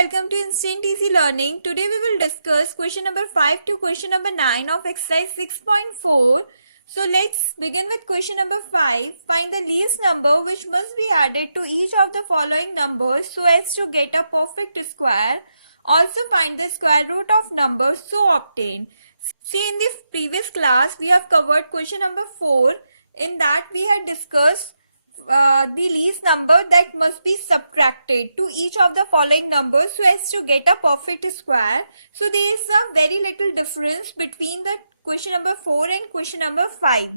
welcome to Instant Easy Learning. Today we will discuss question number 5 to question number 9 of exercise 6.4. So let's begin with question number 5. Find the least number which must be added to each of the following numbers so as to get a perfect square. Also find the square root of numbers so obtained. See, in the previous class we have covered question number 4. In that we had discussed the least number that must be subtracted to each of the following numbers so as to get a perfect square. So there is a very little difference between the question number 4 and question number 5.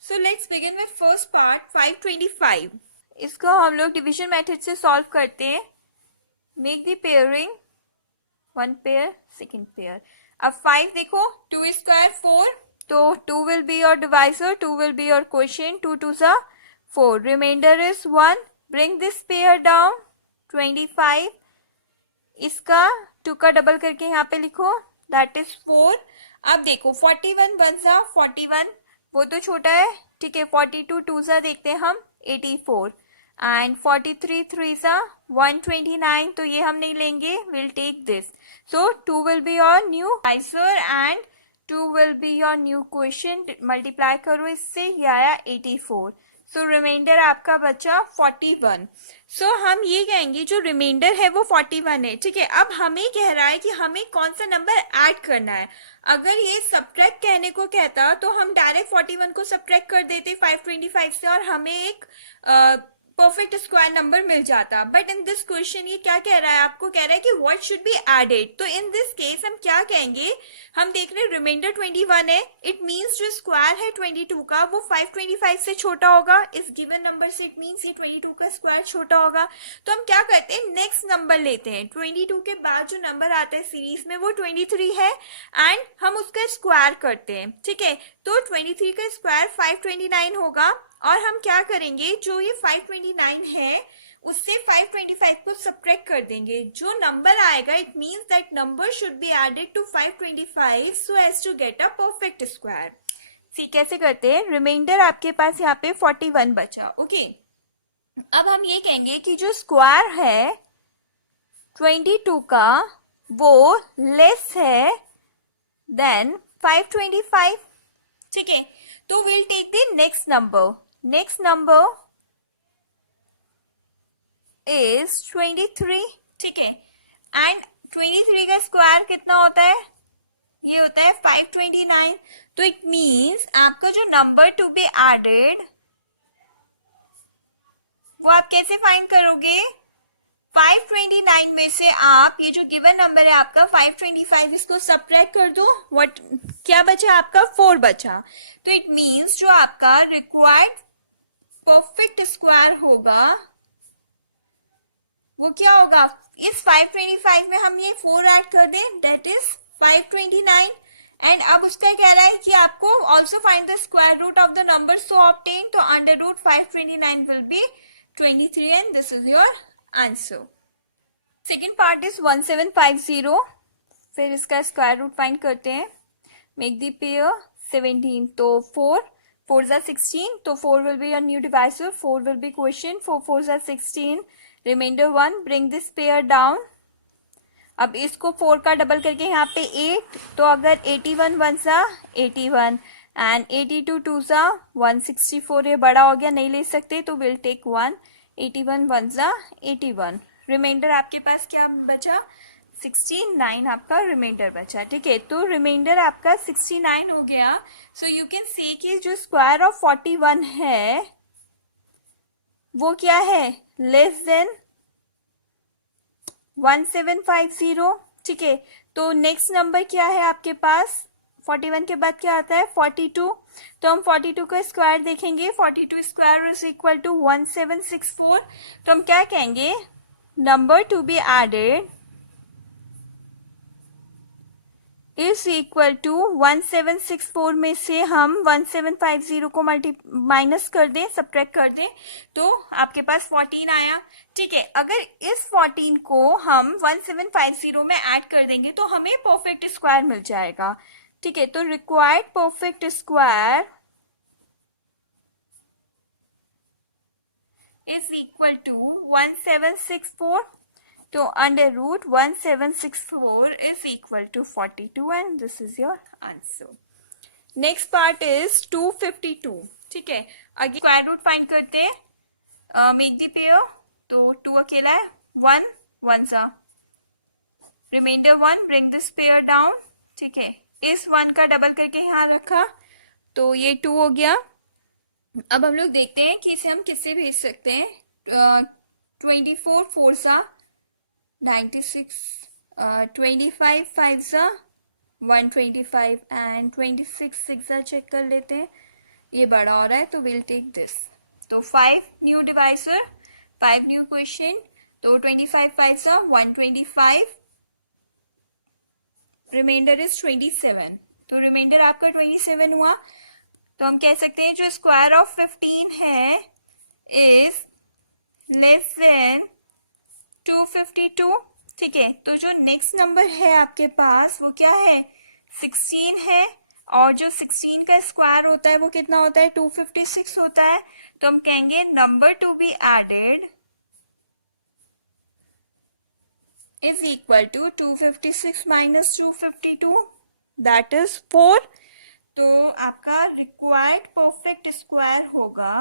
So let's begin with first part 525. इसको हम लोग division method से solve करते हैं. Make the pairing, one pair, second pair. अब 5 देखो, 2 square 4, तो 2 will be your divisor, 2 will be your quotient, 2 2s are 4. Remainder is 1. Bring this pair down. 25. इसका 2 का डबल करके यहाँ पे लिखो. That is 4. अब देखो 41 1s are 41. वो तो छोटा है, ठीक है. 42 2s are देखते हैं हम 84. And 43 3s are 129. तो ये हम नहीं लेंगे. We'll take this. So 2 will be your new divisor and 2 will be your new quotient. Multiply करो इससे, ये आया 84. सो रिमाइंडर आपका बचा 41. सो हम ये कहेंगे जो रिमाइंडर है वो 41 है, ठीक है. अब हमें कह रहा है कि हमें कौन सा नंबर ऐड करना है. अगर ये सब्ट्रैक्ट कहने को कहता तो हम डायरेक्ट 41 को सब्ट्रैक्ट कर देते 525 से और हमें एक परफेक्ट स्क्वायर नंबर मिल जाता. बट इन दिस क्वेश्चन ये क्या कह रहा है, आपको कह रहा है कि व्हाट शुड बी एडेड. तो इन दिस केस हम क्या कहेंगे, हम देख रहे हैं रिमाइंडर 21 है. इट मींस जो स्क्वायर है 22 का वो 525 से छोटा होगा. इस गिवन नंबर से इट मींस ये 22 का स्क्वायर छोटा होगा. तो हम क्या करते हैं, नेक्स्ट नंबर लेते हैं. 22 के बाद जो नंबर आता है सीरीज में वो 23 है एंड हम उसका स्क्वायर करते हैं, ठीक है. तो 23 का स्क्वायर 529 होगा और हम क्या करेंगे, जो ये 529 है उससे 525 को सब्ट्रैक्ट कर देंगे. जो नंबर आएगा it means that number should be added to 525 so as to get a perfect square. See कैसे करते हैं, रिमाइंडर आपके पास यहाँ पे 41 बचा, ओके. अब हम ये कहेंगे कि जो स्क्वायर है 22 का वो लेस है देन 525, ठीक है. तो will take the next number. Next number is 23, ठीक है. एंड 23 का स्क्वायर कितना होता है, ये होता है 529. तो इट मींस आपका जो नंबर टू बी एडेड वो आप कैसे फाइंड करोगे, 529 में से आप ये जो गिवन नंबर है आपका 525 इसको सब्ट्रैक्ट कर दो. व्हाट क्या बचा आपका, 4 बचा. तो इट मींस जो आपका रिक्वायर्ड परफेक्ट स्क्वायर होगा वो क्या होगा, इस 525 में हम ये 4 ऐड कर दें, दैट इज 529. एंड अब उसका कह रहा है कि आपको also find the square root of the number so obtain. तो under root 529 will be 23 and this is your answer. Second part is 1750. फिर इसका स्क्वायर रूट फाइंड करते हैं. Make the pair 17. तो 4 4s are 16. तो 4 will be your new divisor. 4 will be quotient. 4 4s are 16. Remainder 1. Bring this pair down. अब इसको 4 का double करके यहाँ पे 8. तो अगर 81 1s are 81 and 82 2s are 164. ये बड़ा हो गया, नहीं ले सकते तो we'll take 1. 81 1s are 81. Reminder आपके पास क्या बचा, 69 आपका रिमाइंडर बचा, ठीक है. तो रिमाइंडर आपका 69 हो गया. सो यू कैन से कि जो स्क्वायर ऑफ 41 है वो क्या है, लेस देन 1750, ठीक है. तो नेक्स्ट नंबर क्या है आपके पास, 41 के बाद क्या आता है 42. तो हम 42 का स्क्वायर देखेंगे. 42 स्क्वायर इज इक्वल टू 1764. तो हम क्या कहेंगे, number to be added is equal to 1764 में से हम 1750 को माइनस कर दें, सब्ट्रैक्ट कर दें, तो आपके पास 14 आया, ठीक है. अगर इस 14 को हम 1750 में ऐड कर देंगे तो हमें परफेक्ट स्क्वायर मिल जाएगा, ठीक है. तो required perfect square is equal to 1764. तो under root 1764 is equal to 42 and this is your answer. Next part is 252. ठीक है, अगेन स्क्वायर रूट फाइंड करते हैं. Make the pair. तो 2 अकेला है, 1 1 सा, remainder 1, bring this pair down. ठीक है, इस 1 का डबल करके यहाँ रखा तो ये 2 हो गया. अब हम लोग देखते हैं कि इसे हम किससे भेज सकते हैं. 24 4 सा 96, 25 5 सा 125 एंड 26 6 सा चेक कर लेते हैं. ये बड़ा हो रहा है तो विल टेक दिस. तो 5 न्यू डिवाइसर, 5 न्यू क्वेश्चन. तो 25 5 सा 125, रिमाइंडर इज 27. तो रिमाइंडर आपका 27 हुआ. तो हम कह सकते हैं जो स्क्वायर ऑफ 15 है इज लेस देन 252. ठीक है, तो जो नेक्स्ट नंबर है आपके पास वो क्या है, 16 है. और जो 16 का स्क्वायर होता है वो कितना होता है, 256 होता है. तो हम कहेंगे number to be added is equal to 256 minus 252, that is 4. तो आपका रिक्वायर्ड परफेक्ट स्क्वायर होगा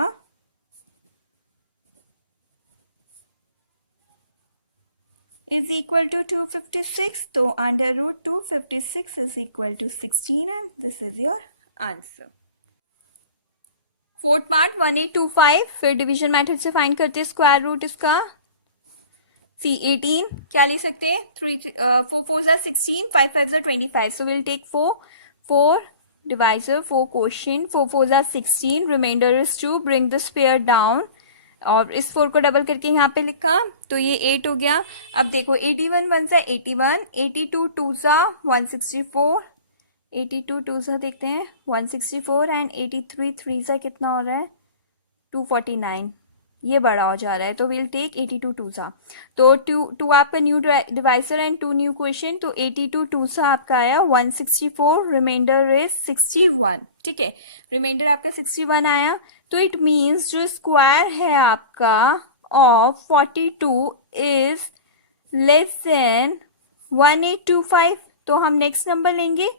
is equal to 256. तो under root 256 is equal to 16 and this is your answer. Fourth part 1825. फिर डिवीजन मेथड से फाइंड करते हैं square root इसका. सी 18 क्या ले सकते हैं, 4 4 जा 16, 5 5 जा 25. So will take 4 divisor 4 question, 4 4 जा 16, remainder is 2, bring this pair down. और इस 4 को डबल करके यहाँ पे लिखा तो ये 8 हो गया. अब देखो 81 1 जा 81, 82 2 जा 164, 82 2 जा देखते हैं 164 एंड 83 3 जा कितना हो रहा है 249. ये बड़ा हो जा रहा है तो विल टेक 82 2 सा. तो 2 आपका new divisor and 2 new question. तो 82 2 सा आपका आया 164, रिमाइंडर इज 61. ठीक है, रिमाइंडर आपका 61 आया. तो इट मींस जो स्क्वायर है आपका ऑफ 42 इज लेस देन 1825. तो हम नेक्स्ट नंबर लेंगे.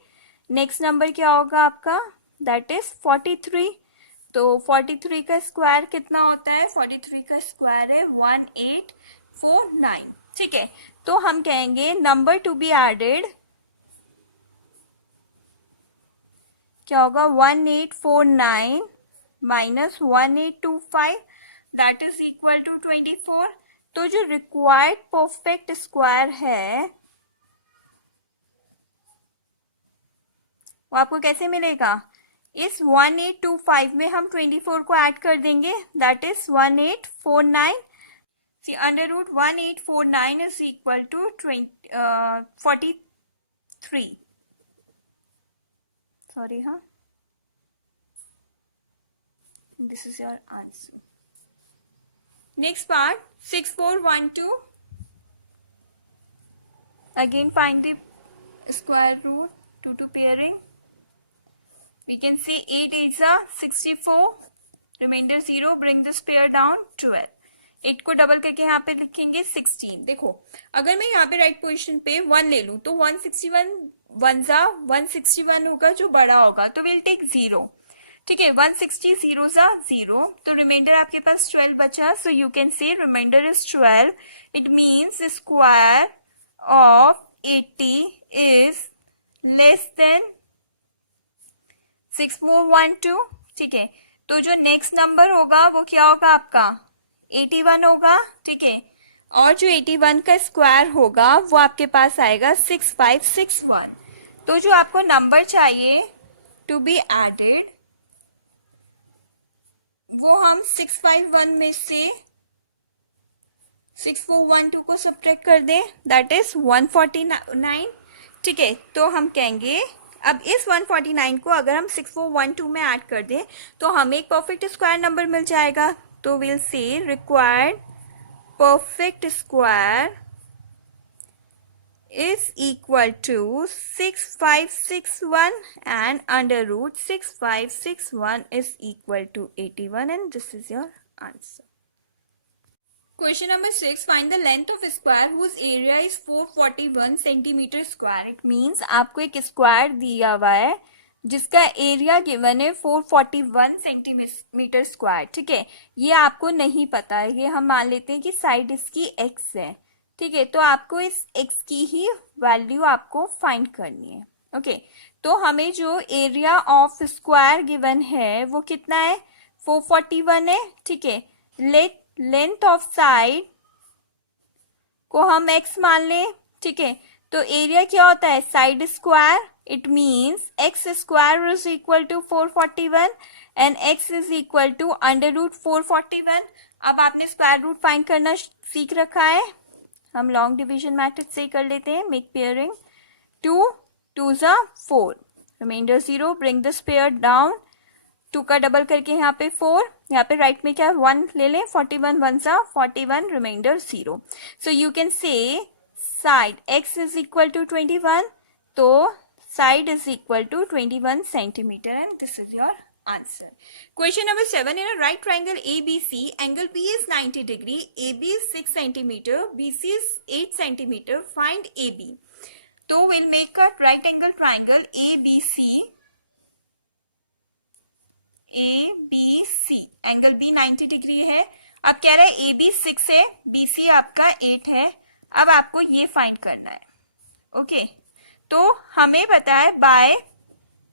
नेक्स्ट नंबर क्या होगा आपका, दैट इज 43. तो 43 का स्क्वायर कितना होता है, 43 का स्क्वायर है 1849. ठीक है, तो हम कहेंगे नंबर टू बी एडेड क्या होगा, 1849 minus 1825 that is equal to 24. तो जो रिक्वायर्ड परफेक्ट स्क्वायर है वो आपको कैसे मिलेगा, इस 1825 में हम 24 को ऐड कर देंगे, that is 1849. See under root 1849 is equal to 43. Sorry, हाँ, this is your answer. Next part 6412. Again find the square root to pairing. We can see 8 8 जा 64, reminder 0, bring this pair down 12. 8 को double करके यहाँ पे लिखेंगे 16. देखो अगर मैं यहाँ पे राइट पोजीशन पे 1 ले लूं तो 161 1 जा 161 होगा जो बड़ा होगा, तो विल टेक 0. ठीक है, 160 0 जा 0, तो रिमाइंडर आपके पास 12 बचा. So you can say remainder is 12. It means square of 80 is less than 6412. ठीक है, तो जो नेक्स्ट नंबर होगा वो क्या होगा आपका 81 होगा. ठीक है, और जो 81 का स्क्वायर होगा वो आपके पास आएगा 6561. तो जो आपको नंबर चाहिए टू बी एडेड वो हम 651 में से 6412 को सब्ट्रैक्ट कर दें, दैट इज 149. ठीक है, तो हम कहेंगे अब इस 149 को अगर हम 6412 में ऐड कर दें तो हमें एक परफेक्ट स्क्वायर नंबर मिल जाएगा. तो will say required perfect square is equal to 6561 and under root 6561 is equal to 81 and this is your answer. Question number 6. Find the length of a square whose area is 441 centimeter square. It means आपको एक square दिया हुआ है जिसका area given है 441 centimetre square. ठीक है, ये आपको नहीं पता है, ये हम मान लेते हैं कि साइड इसकी x है. ठीक है, तो आपको इस x की ही वैल्यू आपको फाइंड करनी है. ओके, तो हमें जो एरिया ऑफ स्क्वायर गिवन है वो कितना है, 441 है. ठीक है, लेंथ ऑफ साइड को हम x मान ले. ठीक है, तो एरिया क्या होता है, side square. It means x square is equal to 441 and x is equal to under root 441. अब आपने स्क्वायर रूट फाइंड करना सीख रखा है, हम लॉन्ग डिवीजन मेथड से कर लेते हैं. Make pairing, 2 2s 4, remainder 0, bring this pair down. 2 का डबल करके यहाँ पे 4, यहाँ पे राइट में क्या 1 ले लें, 41 1s 41, remainder 0. So you can say side x is equal to 21, तो side is equal to 21 centimetre and this is your answer. Question number 7. In a right triangle ABC, angle P is 90 degree, AB is 6 centimeter, BC is 8 centimeter. Find AB. तो we'll make a right angle triangle ABC. ABC angle B 90 degree है. अब कह रहा है AB 6 है, BC आपका 8 है. अब आपको ये फाइंड करना है. ओके, तो हमें पता है by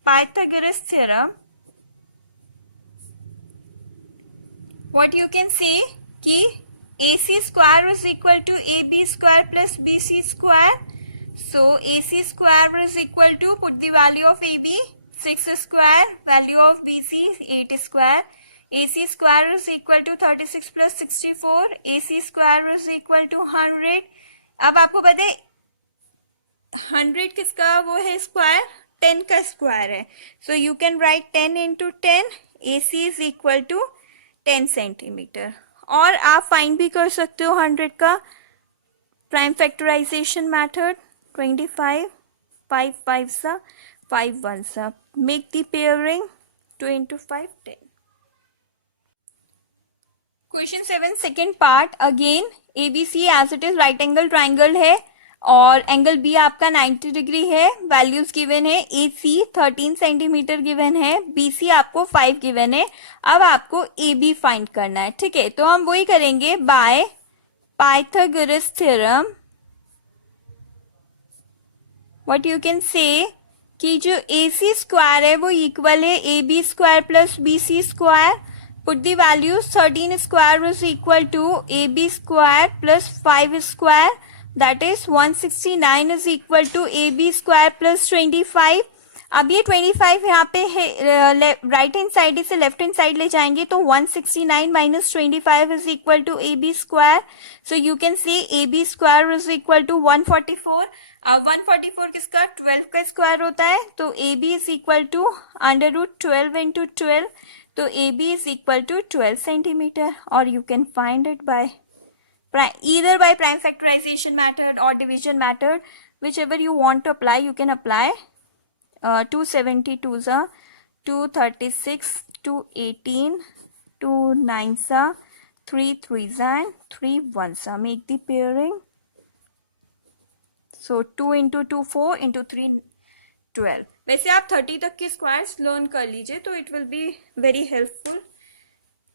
Pythagoras theorem what you can say कि AC square is equal to AB square plus BC square. So AC square is equal to, put the value of AB 6 square, value of BC 8 square, AC square is equal to 36 plus 64, AC square is equal to 100. अब आपको पता है 100 किसका वो है square, 10 का square है. सो you can write 10 into 10, AC is equal to 10 centimetre. और आप फाइंड भी कर सकते हो 100 का prime factorisation method. 25 5 5 5 1s. Make the pairing 2 into 5 10. Question 7 second part. Again ABC as it is right angle triangle है और एंगल B आपका 90 डिग्री है. वैल्यूज गिवन है, AC 13 सेंटीमीटर गिवन है, BC आपको 5 गिवन है. अब आपको AB फाइंड करना है. ठीक है, तो हम वही करेंगे bye Pythagoras theorem. What you can say कि जो AC स्क्वायर है वो इक्वल है AB square plus BC square. Put the values, 13 square is equal to AB square plus 5 square, that is 169 is equal to AB square plus 25. अब ये 25 यहाँ पे है, राइट हैंड साइड से लेफ्ट हैंड साइड ले जाएंगे तो 169 minus 25 is equal to AB square. So you can say AB square is equal to 144. अब 144 किसका, 12 का स्क्वायर होता है, तो AB is equal to under root 12 into 12, तो AB is equal to 12 centimetre. और you can find it by either by prime factorization method or division method, whichever you want to apply you can apply. 272s 236, 218, 2 9s 3 3s and 3 1s. Make the pairing. So 2 into 2 4 into 3 12. वैसे आप 30 तक के squares learn कर लीजिए तो it will be very helpful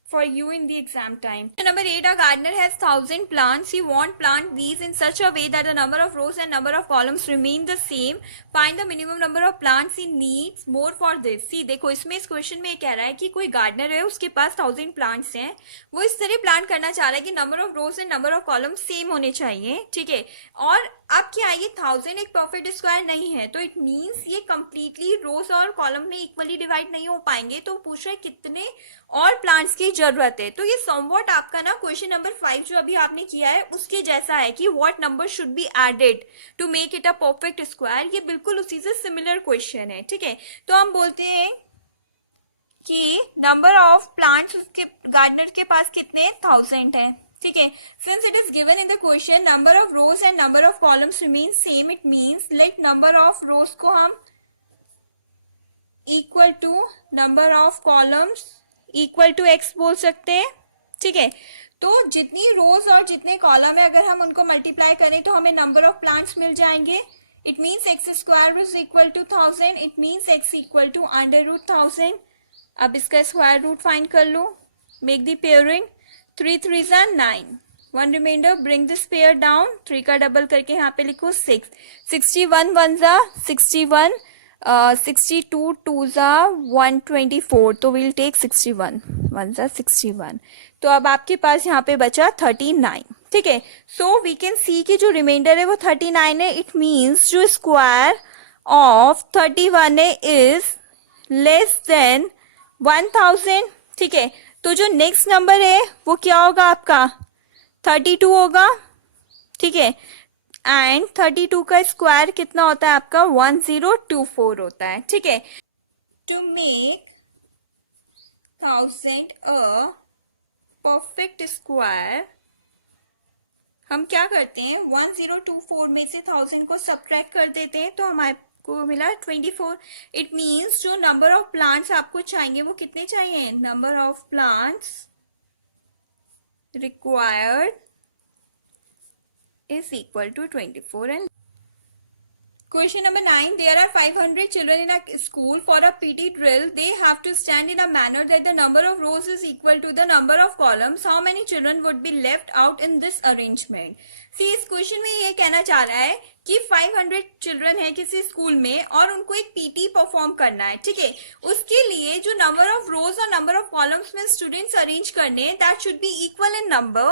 for you in the exam time. Number 8, a gardener has 1000 plants. He wants plant these in such a way that the number of rows and number of columns remain the same. Find the minimum number of plants he needs more for this. See, देखो इसमें इस question में ये कह रहा है कि कोई गार्डनर है, उसके पास 1000 प्लांट्स हैं, वो इस तरह प्लांट करना चाह रहा है कि number of rows and number of columns same होने चाहिए. ठीक है, और अब क्या ये 1000 एक परफेक्ट स्क्वायर नहीं है, तो इट मीन्स ये कंप्लीटली रोज और कॉलम में इक्वली डिवाइड नहीं हो पाएंगे. तो पूछ रहे कितने और प्लांट्स की जरूरत है. तो ये समवॉट आपका ना क्वेश्चन नंबर 5 जो अभी आपने किया है उसके जैसा है कि what number should be added to make it a perfect square. ये बिल्कुल उसी से सिमिलर क्वेश्चन है. ठीक है, तो हम बोलते हैं कि नंबर ऑफ प्लांट्स उसके गार्डनर के पास कितने 1000 है. ठीक है, since it is given in the question number of rows and number of columns remain same, it means let number of rows को हम equal to number of columns equal to x बोल सकते हैं. ठीक है, तो जितनी रोज और जितने कॉलम है अगर हम उनको मल्टीप्लाई करें तो हमें नंबर ऑफ प्लांट्स मिल जाएंगे. It means x square is equal to 1000. It means x equal to under root 1000. अब इसका स्क्वायर रूट फाइंड कर लो. Make the pairing. 3 3s are 9. One reminder. Bring this pair down. 3 का double करके यहाँ पे लिखो 6. 61 1s are 61. 62 2s are 124. तो विल टेक 61. 1s are 61. तो अब आपके पास यहाँ पे बचा 39. ठीक है. सो वी कैन सी कि जो रिमाइंडर है वो 39 है. इट मीन्स जो स्क्वायर ऑफ 31 है इज लेस देन 1000. ठीक है. तो जो नेक्स्ट नंबर है वो क्या होगा आपका 32 होगा. ठीक है. एंड 32 का स्क्वायर कितना होता है आपका 1024 होता है. ठीक है. To make 1000 a perfect square हम क्या करते हैं 1024 में से 1000 को सब्ट्रैक्ट कर देते हैं तो हमारे को मिला 24. इट मीन्स जो नंबर ऑफ प्लांट्स आपको चाहिए वो कितने चाहिए. Number of plants required is equal to 24. And question number 9. There are 500 children in a school. For a PT drill, they have to stand in a manner that the number of rows is equal to the number of columns. How many children would be left out in this arrangement? See, इस question में ये कहना चाह रहा है कि 500 children है किसी स्कूल में और उनको एक पीटी परफॉर्म करना है. ठीक है. उसके लिए जो नंबर ऑफ रोज और नंबर ऑफ कॉलम्स में स्टूडेंट्स अरेंज करने that should be equal in number.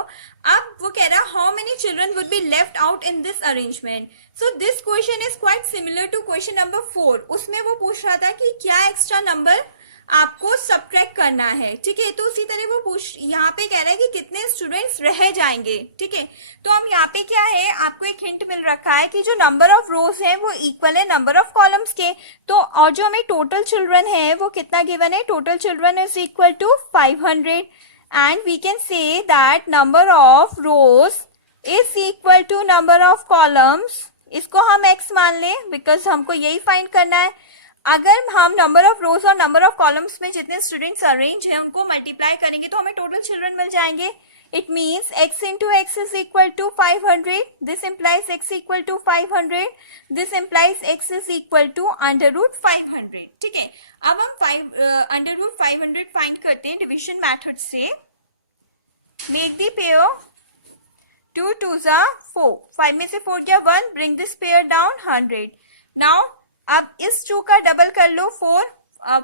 अब वो कह रहा है how many children would be left out in this arrangement. So this question is quite similar to question number 4. उसमें वो पूछ रहा था कि क्या एक्स्ट्रा नंबर आपको सब्ट्रैक्ट करना है. ठीक है. तो उसी तरह वो पूछ यहाँ पे कह रहा है कि कितने स्टूडेंट्स रह जाएंगे. ठीक है. तो हम यहाँ पे क्या है आपको एक हिंट मिल रखा है कि जो नंबर ऑफ रोज है वो इक्वल है नंबर ऑफ कॉलम्स के. तो और जो हमें टोटल चिल्ड्रन है वो कितना गिवन है. Total children is equal to 500 and we can say that number of rows is equal to number of columns. इसको हम x मान लें बिकॉज हमको यही फाइंड करना है. अगर हम नंबर ऑफ रोज और नंबर ऑफ कॉलम्स में जितने स्टूडेंट्स अरेंज हैं उनको मल्टीप्लाई करेंगे तो हमें टोटल चिल्ड्रन मिल जाएंगे. It means x into x is equal to 500. This implies x equal to 500. This implies x is equal to under root 500. ठीक है. अब हम अंडर रूट 500 फाइंड करते हैं डिविजन मेथड से. Make the pair 2 2s are 4. 5 में से 4 गया 1. Bring this pair down 100. Now अब इस 2 का डबल कर लो 4.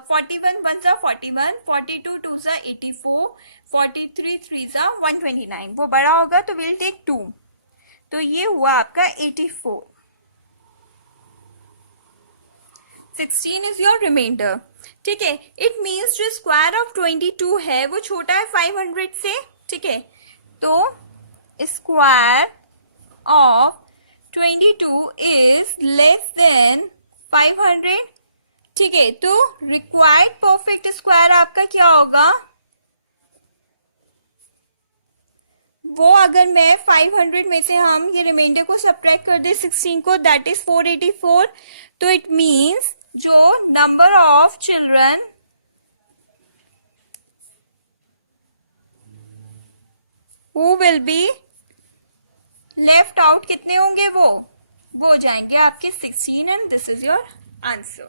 41 1s are 41. 42 2s are 84. 43 3s are 129. वो बड़ा होगा तो विल टेक 2. तो ये हुआ आपका 84. 16 इज योर रिमाइंडर. ठीक है. इट मीन्स जो स्क्वायर ऑफ 22 है वो छोटा है 500 से. ठीक है. तो square of 22 is less then 500. ठीक है. तो रिक्वायर्ड परफेक्ट स्क्वायर आपका क्या होगा वो अगर मैं 500 में से हम ये रिमाइंडर को सब्ट्रैक्ट कर दे 16 को दैट इज 484. तो इट मीन्स जो number of children who will be left out कितने होंगे वो हो जाएंगे आपके 16 and this is your answer.